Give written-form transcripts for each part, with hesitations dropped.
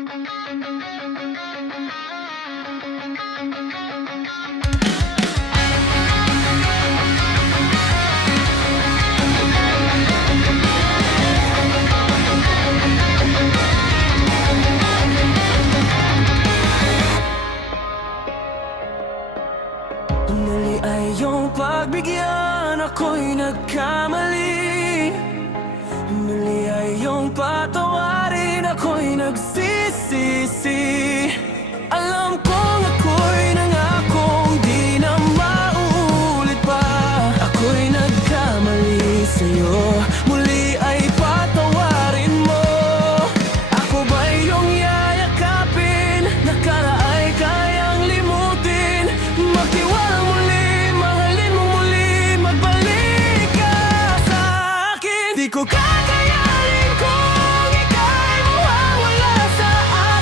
Muli ay iyong pagbigyan, ako'y nagkamali. Muli ay iyong patawarin, ako'y nagsisisi. Alam kong ako'y nangakong di na mauulit pa. Ako'y nagkamali sa'yo, muli ay patawarin mo. Ako ba'y iyong yayakapin, nakala ay kayang limutin. Magtiwalang muli, mahalin mo muli, magbalik ka sa akin. Di ko kakayanin kung ika'y mawawala sa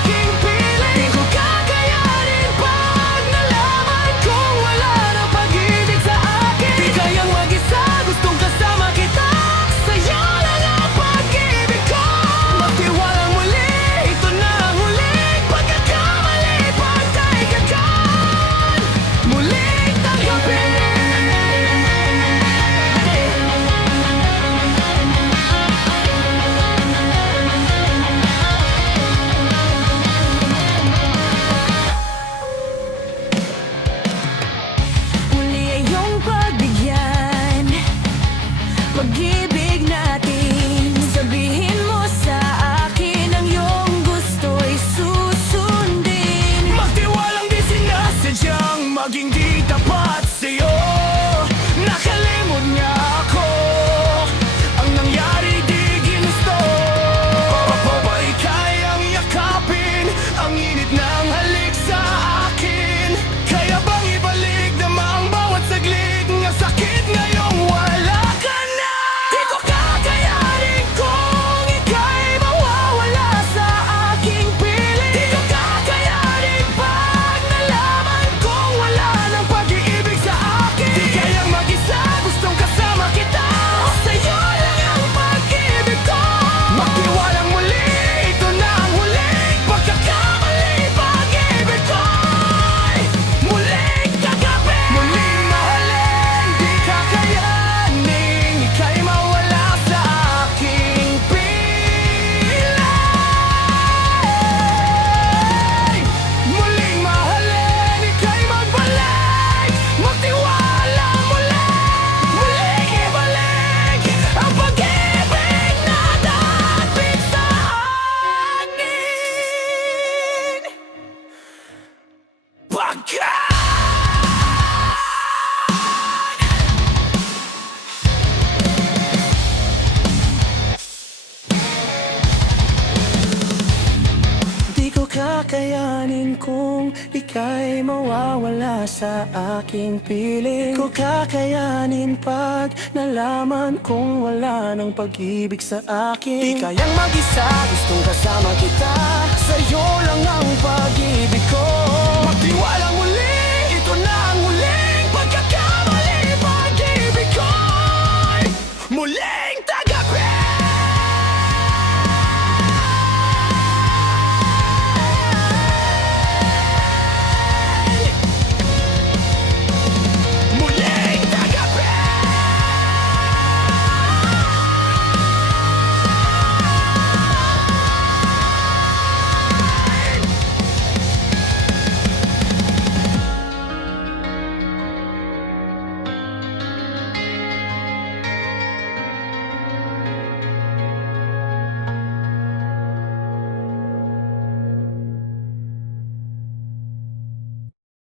aking piling. Di ko kakayanin pag nalaman kong wala na pag-ibig sa akin. Di kayang mag-isa, gustong kasama kita, sa'yo lang ang pag-ibig ko. Magtiwalang muli, ito na ang huling pagkakamali, pantay ka dyan, muling tanggapin. Muli ay iyong pagbigyan, pag-ibig natin. Sabihin mo sa akin ang iyong gusto'y susundin. Magtiwalang di sinasadyang maging di tapat sa'yo. Nakalimot niya ako, ang nangyari di ginusto. Ba'y kayang yakapin ang init ng halik sa akin? Kaya bang ibalik damang bawat saglit ng sakit ngayong wala ka na? Di ko kakayanin kung ika'y mawawala sa aking piling. Di ko kakayanin pag nalaman kong wala ng pag-iibig sa akin. Di kayang mag-isa, gustong kasama kita, sa'yo lang ang pag-ibig ko. Magtiwalang muli, ito na ang huling pagkakamali, pag-ibig ko'y muling kagabi. Muling mahalin, di kakayanin ika'y mawala sa aking piling. Muling mahalin, ika'y magbalik. Magtiwala muli, muling ibalik ang pag-ibig na dati sa akin. Di ko kakayanin kung ika'y mawawala sa aking piling. Di ko kakayanin pag nalaman kong wala ng pag-ibig sa akin. Di kayang mag-isa, gustong kasama kita,